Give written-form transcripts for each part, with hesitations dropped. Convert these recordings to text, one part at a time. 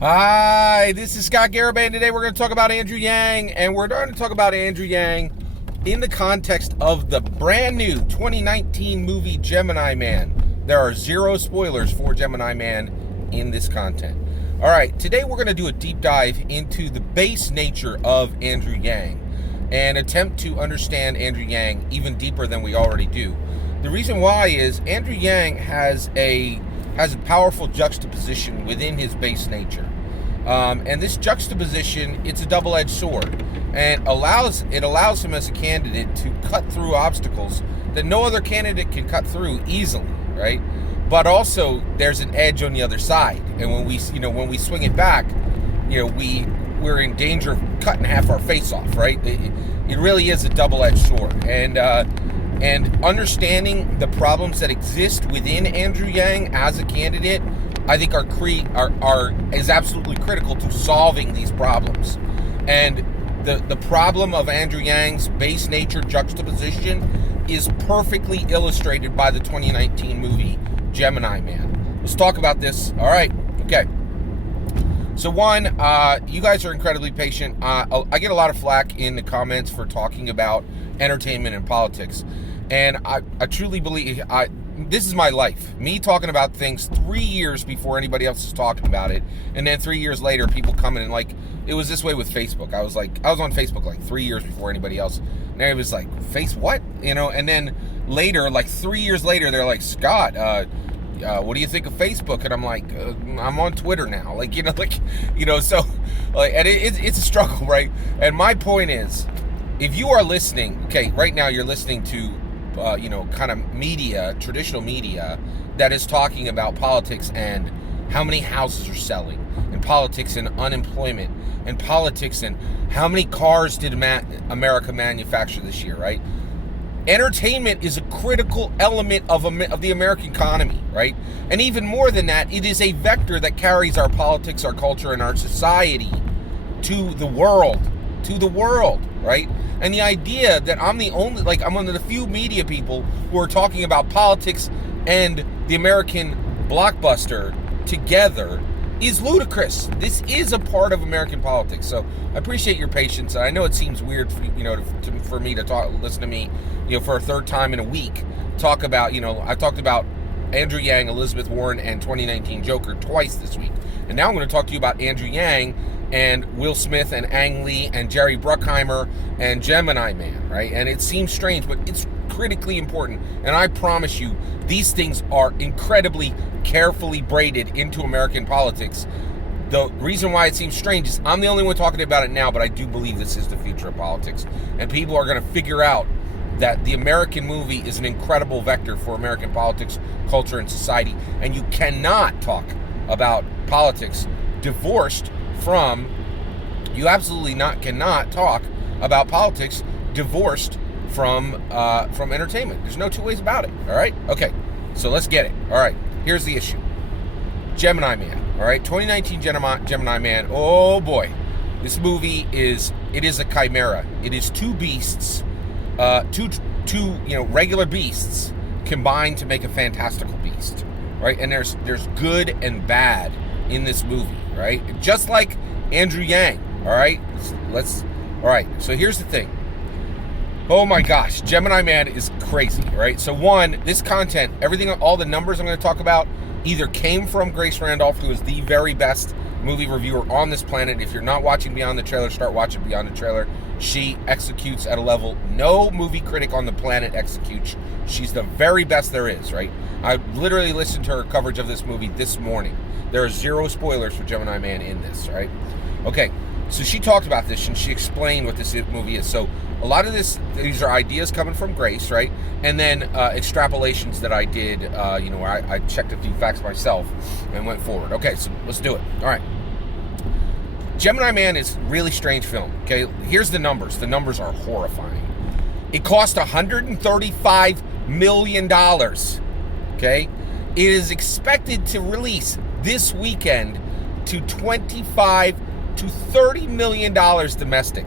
Hi, this is Scott Garibay, and today we're going to talk about Andrew Yang, and we're going to talk about Andrew Yang in the context of the brand new 2019 movie Gemini Man. There are zero spoilers for Gemini Man in this content. All right, today we're going to do a deep dive into the base nature of Andrew Yang and attempt to understand Andrew Yang even deeper than we already do. The reason why is Andrew Yang has a powerful juxtaposition within his base nature. And this juxtaposition, it's a double-edged sword, and it allows him as a candidate to cut through obstacles that no other candidate can cut through easily, right? But also there's an edge on the other side, and when we swing it back, we're in danger of cutting half our face off, right? It really is a double-edged sword, and understanding the problems that exist within Andrew Yang as a candidate, I think is absolutely critical to solving these problems. And the problem of Andrew Yang's base nature juxtaposition is perfectly illustrated by the 2019 movie Gemini Man. Let's talk about this. All right, okay. So one, you guys are incredibly patient. I get a lot of flack in the comments for talking about entertainment and politics, and I truly believe this is my life. Me talking about things 3 years before anybody else is talking about it, and then 3 years later, people come in and like, it was this way with Facebook. I was on Facebook like 3 years before anybody else, and it was like, what? And then later, like 3 years later, they're like, Scott, what do you think of Facebook? And I'm like, I'm on Twitter now. So and it's a struggle, right? And my point is, if you are listening, okay, right now you're listening to, kind of media, traditional media that is talking about politics and how many houses are selling, and politics and unemployment, and politics and how many cars did America manufacture this year, right? Entertainment is a critical element of the American economy, right? And even more than that, it is a vector that carries our politics, our culture, and our society to the world, right? And the idea that I'm one of the few media people who are talking about politics and the American blockbuster together is ludicrous. This is a part of American politics. So I appreciate your patience. I know it seems weird for me to listen to me, for a third time in a week, talk about, I've talked about Andrew Yang, Elizabeth Warren, and 2019 Joker twice this week. And now I'm going to talk to you about Andrew Yang and Will Smith and Ang Lee and Jerry Bruckheimer and Gemini Man, right? And it seems strange, but it's critically important. And I promise you, these things are incredibly carefully braided into American politics. The reason why it seems strange is I'm the only one talking about it now, but I do believe this is the future of politics. And people are going to figure out that the American movie is an incredible vector for American politics, culture, and society. And you cannot talk about politics divorced from, cannot talk about politics divorced from entertainment. There's no two ways about it, all right? Okay, so let's get it. All right, here's the issue. Gemini Man, all right? 2019 Gemini Man, oh boy. This movie is a chimera. It is two beasts, two regular beasts combined to make a fantastical beast, right? And there's good and bad in this movie, right? Just like Andrew Yang, all right? All right, so here's the thing. Oh my gosh, Gemini Man is crazy, right? So one, this content, all the numbers I'm going to talk about either came from Grace Randolph, who is the very best movie reviewer on this planet. If you're not watching Beyond the Trailer, start watching Beyond the Trailer. She executes at a level no movie critic on the planet executes. She's the very best there is, right? I literally listened to her coverage of this movie this morning. There are zero spoilers for Gemini Man in this, right? Okay, so she talked about this and she explained what this movie is. So a lot of these are ideas coming from Grace, right? And then extrapolations that I did, where I checked a few facts myself and went forward. Okay, so let's do it. All right. Gemini Man is a really strange film, okay? Here's the numbers. The numbers are horrifying. It cost $135 million, okay? It is expected to release this weekend to $25 to $30 million domestic.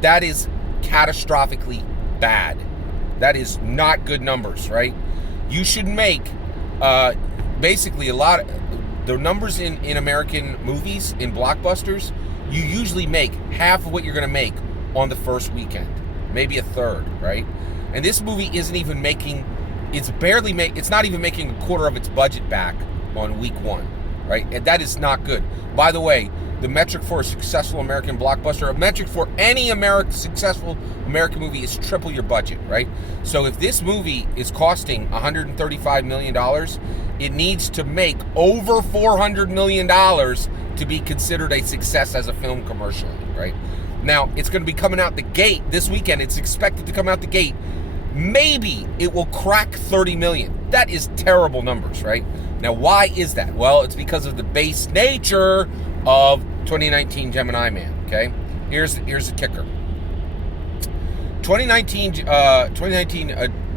That is catastrophically bad. That is not good numbers, right? You should make basically the numbers in American movies, in blockbusters, you usually make half of what you're going to make on the first weekend, maybe a third, right? And this movie isn't even making, it's not even making a quarter of its budget back on week one, right? And that is not good. By the way, the metric for a successful American blockbuster, a metric for any successful American movie is triple your budget, right? So if this movie is costing $135 million, it needs to make over $400 million to be considered a success as a film commercially, right? Now, it's going to be coming out the gate this weekend. It's expected to come out the gate. Maybe it will crack 30 million. That is terrible numbers, right? Now, why is that? Well, it's because of the base nature of 2019 Gemini Man, okay? Here's the kicker. 2019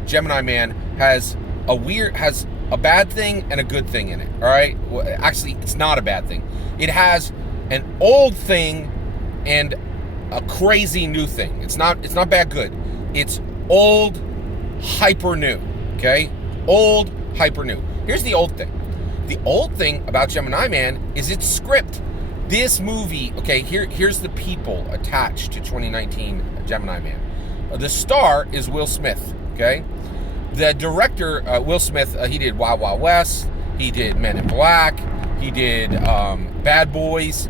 Gemini Man has a bad thing and a good thing in it, all right? Well, actually, it's not a bad thing. It has an old thing and a crazy new thing. It's not bad good. It's old, hyper new, okay? Old, hyper new. Here's the old thing. The old thing about Gemini Man is its script. This movie, okay, here's the people attached to 2019 Gemini Man. The star is Will Smith, okay? The director, Will Smith, he did Wild Wild West, he did Men in Black, he did Bad Boys,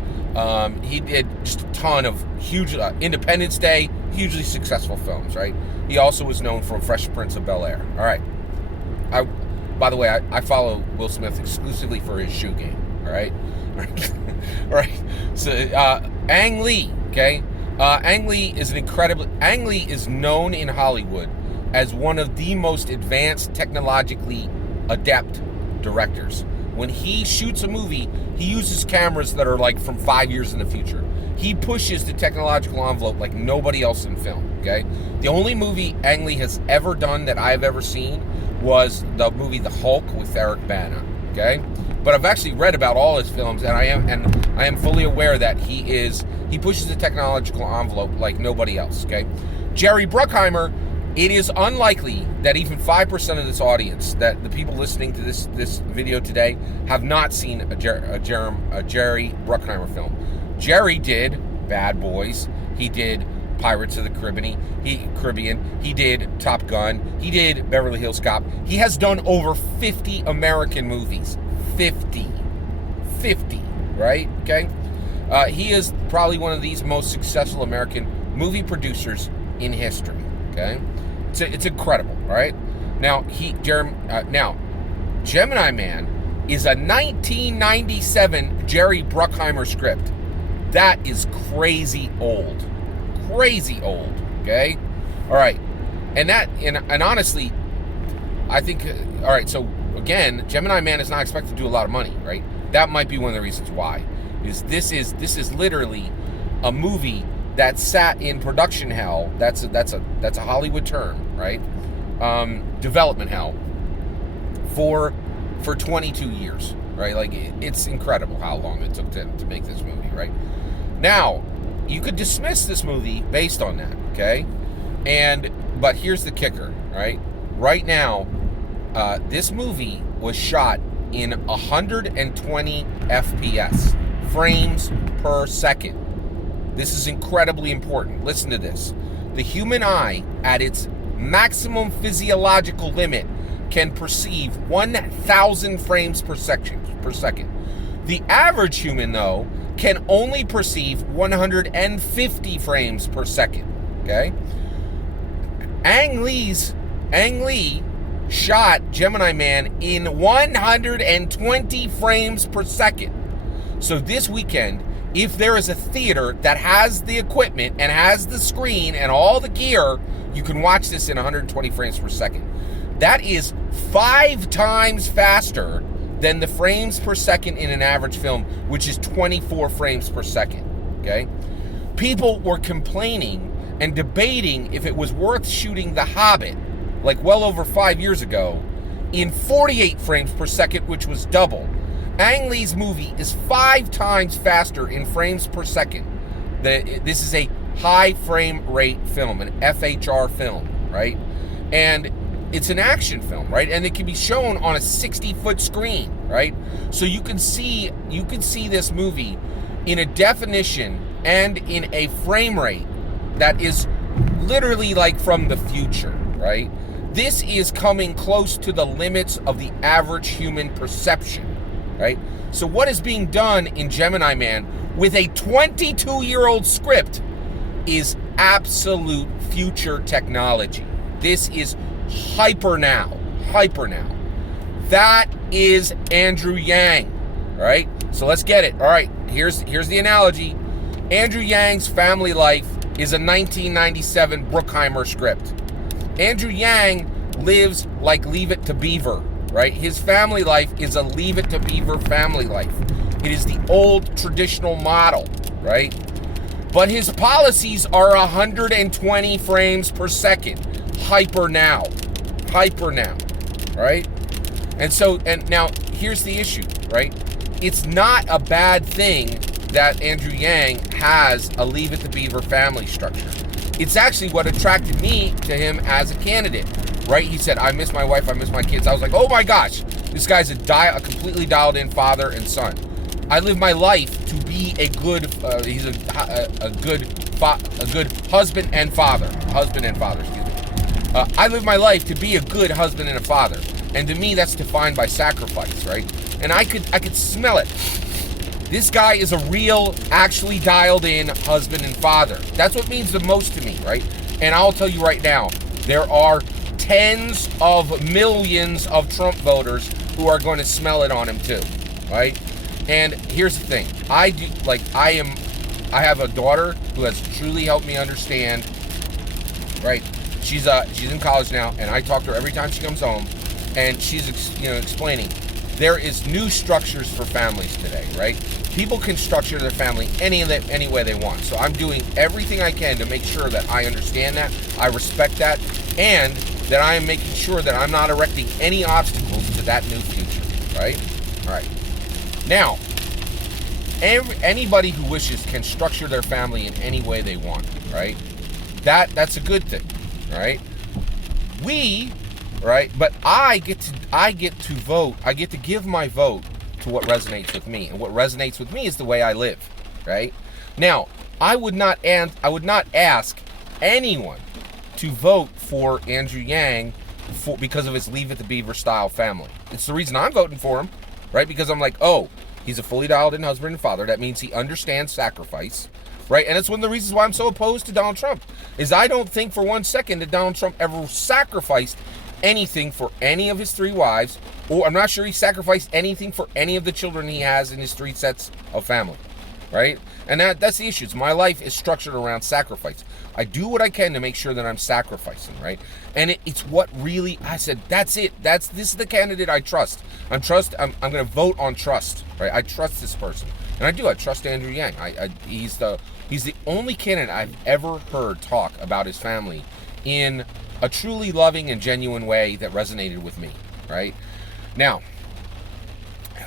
he did just a ton of huge, Independence Day, hugely successful films, right? He also was known for Fresh Prince of Bel-Air. All right. By the way, I follow Will Smith exclusively for his shoe game, all right? All right. So, Ang Lee, okay? Ang Lee is known in Hollywood as one of the most advanced, technologically adept directors. When he shoots a movie, he uses cameras that are like from 5 years in the future. He pushes the technological envelope like nobody else in film, okay? The only movie Ang Lee has ever done that I've ever seen was the movie The Hulk with Eric Bana, okay? But I've actually read about all his films, and I am fully aware that he pushes the technological envelope like nobody else, okay? Jerry Bruckheimer, it is unlikely that even 5% of this audience, that the people listening to this video today, have not seen a Jerry Bruckheimer film. Jerry did Bad Boys. He did Pirates of the Caribbean. He did Top Gun. He did Beverly Hills Cop. He has done over 50 American movies. 50, right? Okay? He is probably one of these most successful American movie producers in history, okay? It's incredible, right? Now, Gemini Man is a 1997 Jerry Bruckheimer script. That is crazy old, okay? All right, and honestly, I think, all right, so again, Gemini Man is not expected to do a lot of money, right? That might be one of the reasons why. Is this is literally a movie that sat in production hell. That's a Hollywood term, right? Development hell for 22 years, right? Like, it's incredible how long it took to make this movie, right? Now, you could dismiss this movie based on that, okay? But here's the kicker, right? Right now, this movie was shot in 120 FPS, frames per second. This is incredibly important. Listen to this. The human eye, at its maximum physiological limit, can perceive 1,000 frames per second. The average human, though, can only perceive 150 frames per second. Okay? Ang Lee shot Gemini Man in 120 frames per second. So this weekend, if there is a theater that has the equipment and has the screen and all the gear, you can watch this in 120 frames per second. That is 5 times faster than the frames per second in an average film, which is 24 frames per second, okay? People were complaining and debating if it was worth shooting The Hobbit, like well over 5 years ago, in 48 frames per second, which was double. Ang Lee's movie is 5 times faster in frames per second. This is a high frame rate film, an FHR film, right? And it's an action film, right? And it can be shown on a 60-foot screen, right? So you can see this movie in a definition and in a frame rate that is literally like from the future, right? This is coming close to the limits of the average human perception, right? So what is being done in Gemini Man with a 22-year-old script is absolute future technology. This is hyper now. That is Andrew Yang, all right? So let's get it. All right, here's the analogy. Andrew Yang's family life is a 1997 Bruckheimer script. Andrew Yang lives like Leave It to Beaver, right? His family life is a Leave It to Beaver family life. It is the old traditional model, right? But his policies are 120 frames per second. Hyper now, right? And now here's the issue, right? It's not a bad thing that Andrew Yang has a Leave It to Beaver family structure. It's actually what attracted me to him as a candidate, right? He said, I miss my wife, I miss my kids. I was like, oh my gosh, this guy's a completely dialed in father and son. I live my life to be a good, he's a good husband and father. I live my life to be a good husband and a father. And to me, that's defined by sacrifice, right? And I could smell it. This guy is a real, actually dialed in husband and father. That's what means the most to me, right? And I'll tell you right now, there are tens of millions of Trump voters who are going to smell it on him too, right? And here's the thing. I have a daughter who has truly helped me understand, right? She's in college now, and I talk to her every time she comes home, and she's explaining there is new structures for families today, right? People can structure their family any way they want. So I'm doing everything I can to make sure that I understand that, I respect that, and that I am making sure that I'm not erecting any obstacles to that new future, right? All right. Now, anybody who wishes can structure their family in any way they want, right? That's a good thing, right? But I get to vote. I get to give my vote to what resonates with me, and what resonates with me is the way I live, right? Now, I would not ask anyone to vote for Andrew Yang because of his Leave It to Beaver style family. It's the reason I'm voting for him, right? Because I'm like, oh, he's a fully dialed in husband and father. That means he understands sacrifice, right? And it's one of the reasons why I'm so opposed to Donald Trump, is I don't think for 1 second that Donald Trump ever sacrificed anything for any of his 3 wives, or I'm not sure he sacrificed anything for any of the children he has in his 3 sets of family, right? And that's the issue. My life is structured around sacrifice. I do what I can to make sure that I'm sacrificing, right? And it's what really, I said, that's it. This is the candidate I trust. I'm going to vote on trust, right? I trust this person. And I do. I trust Andrew Yang. He's the only candidate I've ever heard talk about his family in a truly loving and genuine way that resonated with me, right? Now,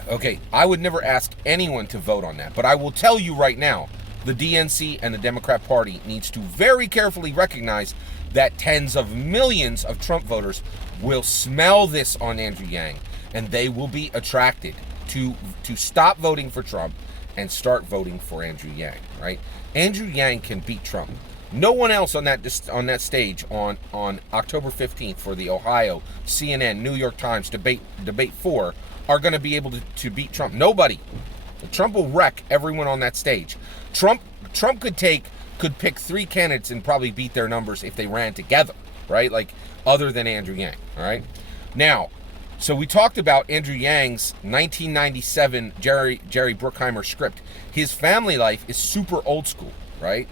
okay, I would never ask anyone to vote on that, but I will tell you right now, the DNC and the Democrat Party needs to very carefully recognize that tens of millions of Trump voters will smell this on Andrew Yang, and they will be attracted to stop voting for Trump and start voting for Andrew Yang, right? Andrew Yang can beat Trump. No one else on that stage on October 15th for the Ohio, CNN, New York Times debate 4 are going to be able to beat Trump. Nobody. Trump will wreck everyone on that stage. Trump could pick 3 candidates and probably beat their numbers if they ran together, right? Like, other than Andrew Yang, all right? Now, so we talked about Andrew Yang's 1997 Jerry Bruckheimer script. His family life is super old school, right?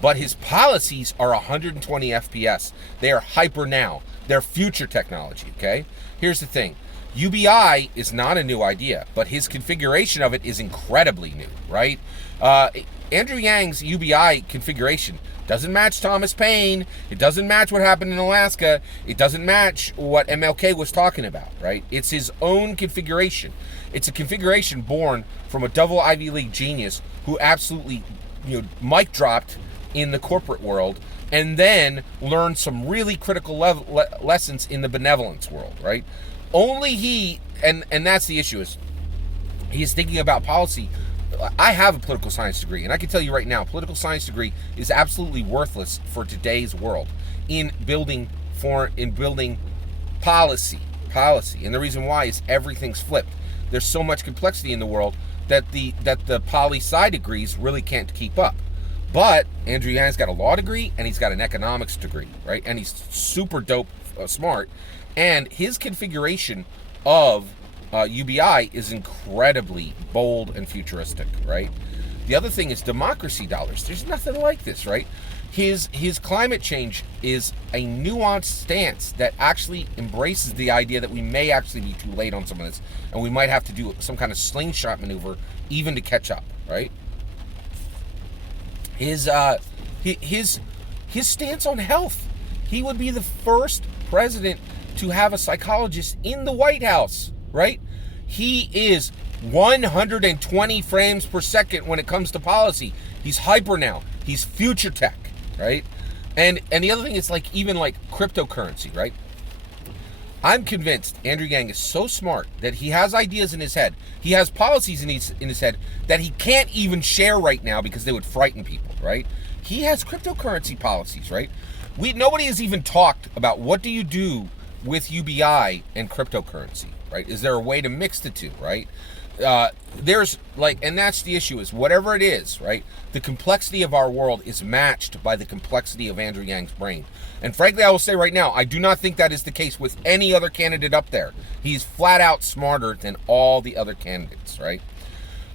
But his policies are 120 FPS. They are hyper now. They're future technology, okay? Here's the thing. UBI is not a new idea, but his configuration of it is incredibly new, right? Andrew Yang's UBI configuration doesn't match Thomas Paine. It doesn't match what happened in Alaska. It doesn't match what MLK was talking about, right? It's his own configuration. It's a configuration born from a double Ivy League genius who absolutely, mic dropped in the corporate world, and then learn some really critical lessons in the benevolence world, right? Only he, and that's the issue, is he's thinking about policy. I have a political science degree, and I can tell you right now, political science degree is absolutely worthless for today's world in building policy. And the reason why is everything's flipped. There's so much complexity in the world that the poli-sci degrees really can't keep up. But Andrew Yang's got a law degree and he's got an economics degree, right? And he's super dope, smart. And his configuration of UBI is incredibly bold and futuristic, right? The other thing is democracy dollars. There's nothing like this, right? His climate change is a nuanced stance that actually embraces the idea that we may actually be too late on some of this, and we might have to do some kind of slingshot maneuver even to catch up, right? His stance on health. He would be the first president to have a psychologist in the White House, right? He is 120 frames per second when it comes to policy. He's hyper now. He's future tech, right? And the other thing is even cryptocurrency, right? I'm convinced Andrew Yang is so smart that he has ideas in his head. He has policies in his head that he can't even share right now because they would frighten people, right? He has cryptocurrency policies, right? Nobody has even talked about what do you do with UBI and cryptocurrency, right? Is there a way to mix the two, right? There's and that's the issue, is whatever it is, right? The complexity of our world is matched by the complexity of Andrew Yang's brain. And frankly, I will say right now, I do not think that is the case with any other candidate up there. He's flat out smarter than all the other candidates, right?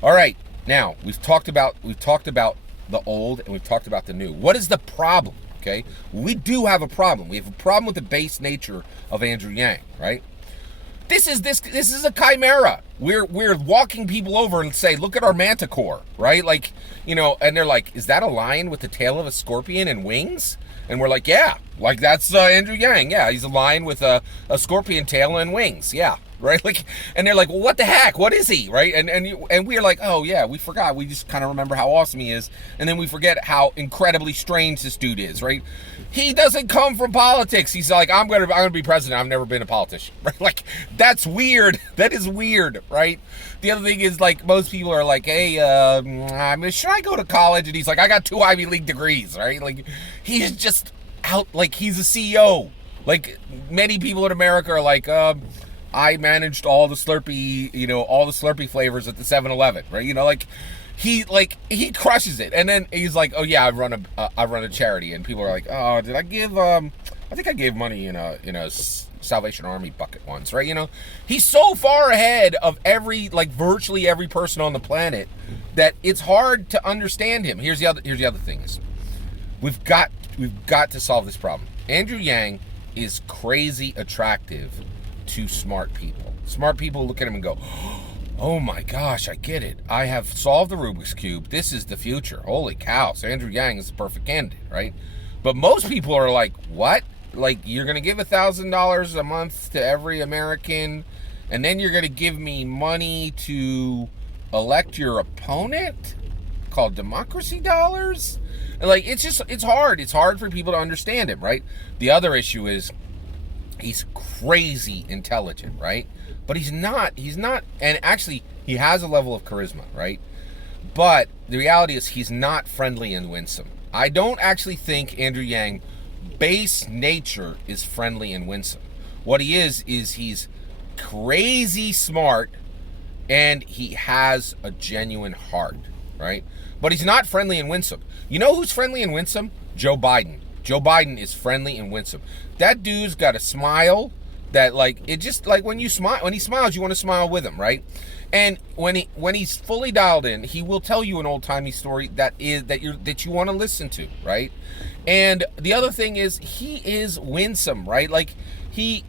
All right, now we've talked about the old and we've talked about the new. What is the problem? Okay, we do have a problem. We have a problem with the base nature of Andrew Yang, right? This is a chimera. We're walking people over and say, look at our manticore, right? And they're like, is that a lion with the tail of a scorpion and wings? And we're like, yeah, that's Andrew Yang. Yeah, he's a lion with a scorpion tail and wings. Yeah, right? And they're like, well, what the heck? What is he, right? And we're like, oh yeah, we forgot. We just kind of remember how awesome he is, and then we forget how incredibly strange this dude is, right? He doesn't come from politics. He's like, I'm gonna be president. I've never been a politician, right? That's weird. That is weird, right? The other thing is most people are like, hey, should I go to college? And he's like, I got 2 Ivy League degrees, right? He's just out, he's a CEO. Many people in America are like, I managed all the Slurpee flavors at the 7-Eleven, right? He crushes it, and then he's like, oh yeah, I run a charity, and people are like, oh, did I give I think I gave money in a Salvation Army bucket once, right? He's so far ahead of virtually every person on the planet that it's hard to understand him. Here's the other thing is, we've got to solve this problem. Andrew Yang is crazy attractive to smart people. Smart people look at him and go, oh my gosh, I get it. I have solved the Rubik's Cube. This is the future. Holy cow. So Andrew Yang is the perfect candidate, right? But most people are like, what? You're going to give $1,000 a month to every American, and then you're going to give me money to elect your opponent? Called democracy dollars? It's hard. It's hard for people to understand him, right? The other issue is he's crazy intelligent, right? But he's not, and actually he has a level of charisma, right? But the reality is he's not friendly and winsome. I don't actually think Andrew Yang base nature is friendly and winsome. What he is he's crazy smart and he has a genuine heart, right? But he's not friendly and winsome. You know who's friendly and winsome? Joe Biden. Joe Biden is friendly and winsome. That dude's got a smile that it just when he smiles, you want to smile with him, right? And when he's fully dialed in, he will tell you an old-timey story that you want to listen to, right? And the other thing is he is winsome, right? He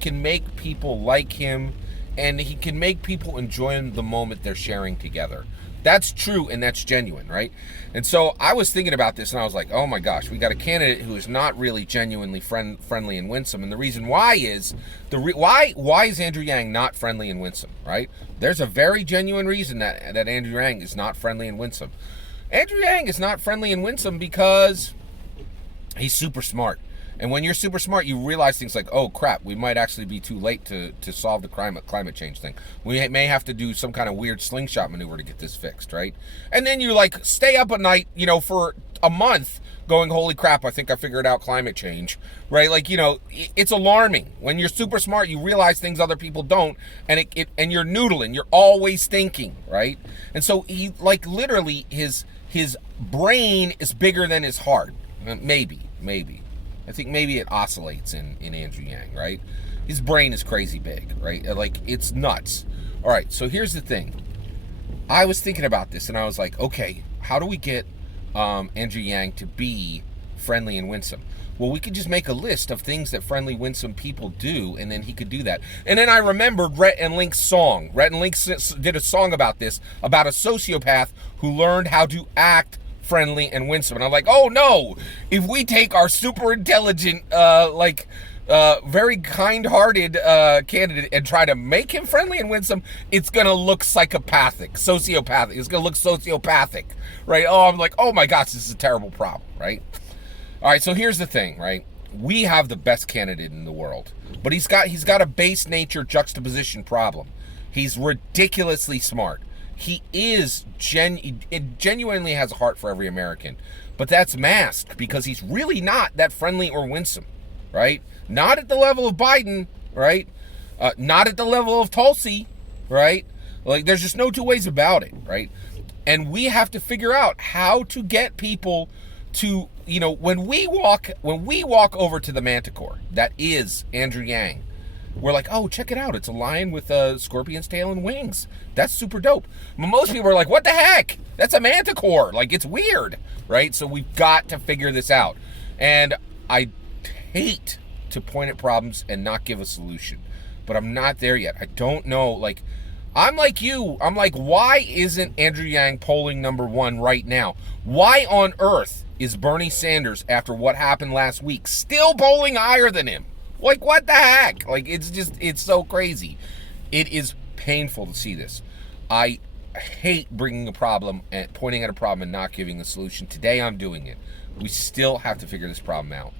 can make people like him, and he can make people enjoy the moment they're sharing together. That's true, and that's genuine, right? And so I was thinking about this, and I was like, oh my gosh, we got a candidate who is not really genuinely friendly and winsome. And the reason why is, why is Andrew Yang not friendly and winsome, right? There's a very genuine reason that Andrew Yang is not friendly and winsome. Andrew Yang is not friendly and winsome because he's super smart. And when you're super smart, you realize things like, oh crap, we might actually be too late to solve the climate change thing. We may have to do some kind of weird slingshot maneuver to get this fixed, right? And then you like stay up at night, for a month going, holy crap, I think I figured out climate change, right? Like, it's alarming. When you're super smart, you realize things other people don't, and and you're noodling, you're always thinking, right? And so he, like, literally his brain is bigger than his heart. Maybe. I think maybe it oscillates in Andrew Yang, right? His brain is crazy big, right? Like, it's nuts. All right, so here's the thing. I was thinking about this, and I was like, okay, how do we get Andrew Yang to be friendly and winsome? Well, we could just make a list of things that friendly, winsome people do, and then he could do that. And then I remembered Rhett and Link's song. Rhett and Link did a song about this, about a sociopath who learned how to act friendly and winsome. And I'm like, oh no, if we take our super intelligent, very kind-hearted candidate and try to make him friendly and winsome, it's gonna look sociopathic. It's gonna look sociopathic, right? Oh, I'm like, oh my gosh, this is a terrible problem, right? All right, so here's the thing, right? We have the best candidate in the world, but he's got a base nature juxtaposition problem. He's ridiculously smart. He is genuinely has a heart for every American, but that's masked because he's really not that friendly or winsome, right? Not at the level of Biden, right? Not at the level of Tulsi, right? Like, there's just no two ways about it, right? And we have to figure out how to get people to, when we walk over to the Manticore, that is Andrew Yang, we're like, oh, check it out. It's a lion with a scorpion's tail and wings. That's super dope. But most people are like, what the heck? That's a manticore. Like, it's weird, right? So we've got to figure this out. And I hate to point at problems and not give a solution, but I'm not there yet. I don't know. Like, I'm like you. I'm like, why isn't Andrew Yang polling #1 right now? Why on earth is Bernie Sanders, after what happened last week, still polling higher than him? Like, what the heck? Like, it's so crazy. It is painful to see this. I hate bringing a problem and pointing at a problem and not giving a solution. Today I'm doing it. We still have to figure this problem out.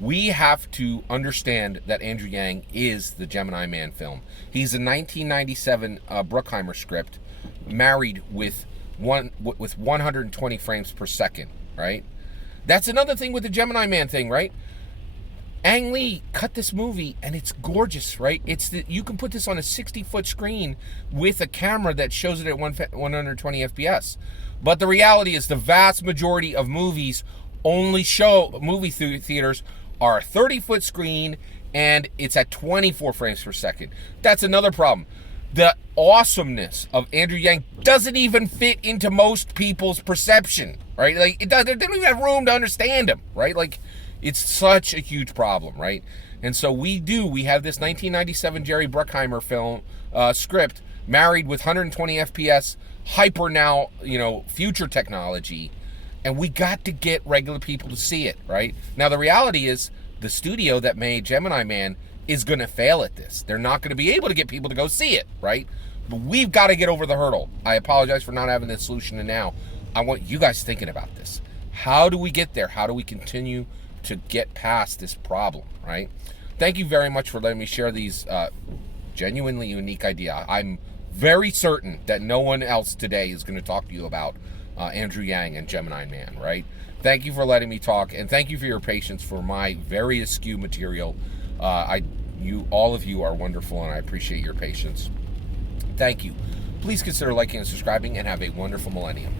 We have to understand that Andrew Yang is the Gemini Man film. He's a 1997 Bruckheimer script, married with 120 frames per second, right? That's another thing with the Gemini Man thing, right? Ang Lee cut this movie, and it's gorgeous, right? You can put this on a 60-foot screen with a camera that shows it at 120 FPS. But the reality is the vast majority of movies movie theaters are a 30-foot screen, and it's at 24 frames per second. That's another problem. The awesomeness of Andrew Yang doesn't even fit into most people's perception, right? Like, they don't even have room to understand him, right? Like, it's such a huge problem, right? And so we have this 1997 Jerry Bruckheimer film script married with 120 FPS, hyper now, future technology, and we got to get regular people to see it, right? Now, the reality is the studio that made Gemini Man is going to fail at this. They're not going to be able to get people to go see it, right? But we've got to get over the hurdle. I apologize for not having the solution to now. I want you guys thinking about this. How do we get there? How do we continue to get past this problem, right? Thank you very much for letting me share these genuinely unique ideas. I'm very certain that no one else today is going to talk to you about Andrew Yang and Gemini Man, right? Thank you for letting me talk, and thank you for your patience for my very askew material. All of you are wonderful, and I appreciate your patience. Thank you. Please consider liking and subscribing, and have a wonderful millennium.